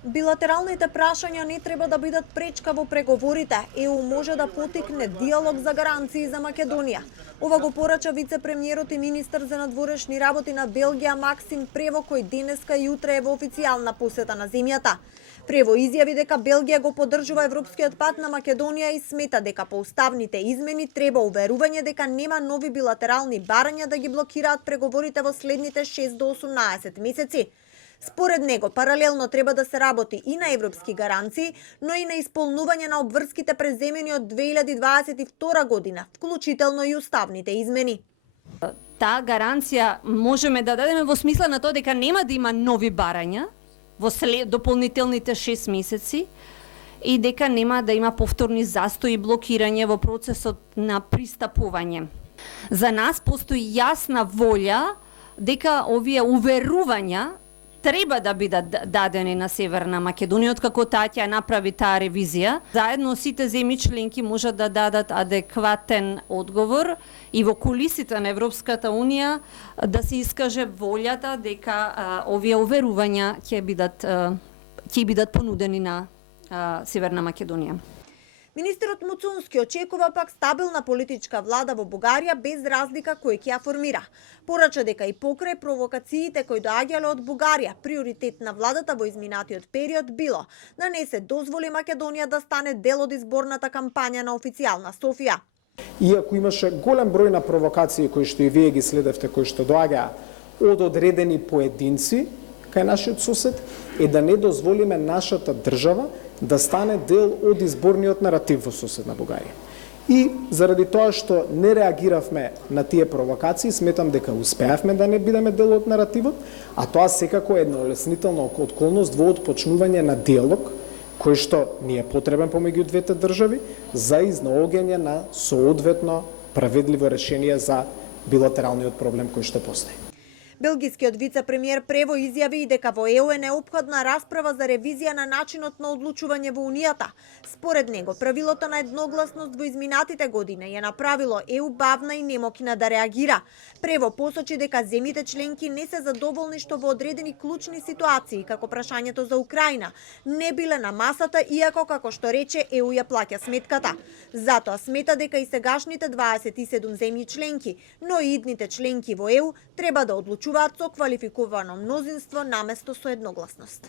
Билатералните прашања не треба да бидат пречка во преговорите. ЕУ може да потикне диалог за гаранции за Македонија. Ова го порача вице-премиерот и министар за надворешни работи на Белгија Максим Прево, кој денеска и утре е во официјална посета на земјата. Прево изјави дека Белгија го поддржува европскиот пат на Македонија и смета дека по уставните измени треба уверување дека нема нови билатерални барања да ги блокираат преговорите во следните 6 до 18 месеци. Според него, паралелно треба да се работи и на европски гаранции, но и на исполнување на обврските преземени од 2022 година, вклучително и уставните измени. Таа гаранција можеме да дадеме во смисла на тоа дека нема да има нови барања во дополнителните 6 месеци и дека нема да има повторни застои и блокирање во процесот на пристапување. За нас постои јасна волја дека овие уверувања треба да бидат дадени на Северна Македонија, откако таа ќе направи таа ревизија. Заедно сите земји членки можат да дадат адекватен одговор и во кулисите на Европската Унија да се искаже волјата дека овие уверувања ќе бидат понудени на Северна Македонија. Министерот Муцунски очекува пак стабилна политичка влада во Бугарија без разлика кој ќе ја формира. Порача дека и покрај провокациите кои доаѓале од Бугарија, приоритет на владата во изминатиот период било да не се дозволи Македонија да стане дел од изборната кампања на официјална Софија. Иако имаше голем број на провокации кои што и вие ги следевте, кои што доаѓаа од одредени поединци кај нашиот сосед, е да не дозволиме нашата држава да стане дел од изборниот наратив во соседна Бугарија. И заради тоа што не реагиравме на тие провокации, сметам дека успеавме да не бидеме дел од наративот, а тоа секако е една олеснителна околност во отпочнување на диалог кој што ни е потребен помеѓу двете држави за изнаоѓање на соодветно праведливо решение за билатералниот проблем кој што постои. Белгискиот вице-премиер Прево изјави и дека во ЕУ е неопходна расправа за ревизија на начинот на одлучување во Унијата. Според него, правилото на едногласност во изминатите години ја направило ЕУ бавна и немокна да реагира. Прево посочи дека земјите членки не се задоволни што во одредени клучни ситуации, како прашањето за Украина, не биле на масата, иако, како што рече, ЕУ ја плаќа сметката. Затоа смета дека и сегашните 27 земји членки, но и идните членки во ЕУ треба да одлучуваат со квалификувано мнозинство наместо со едногласност.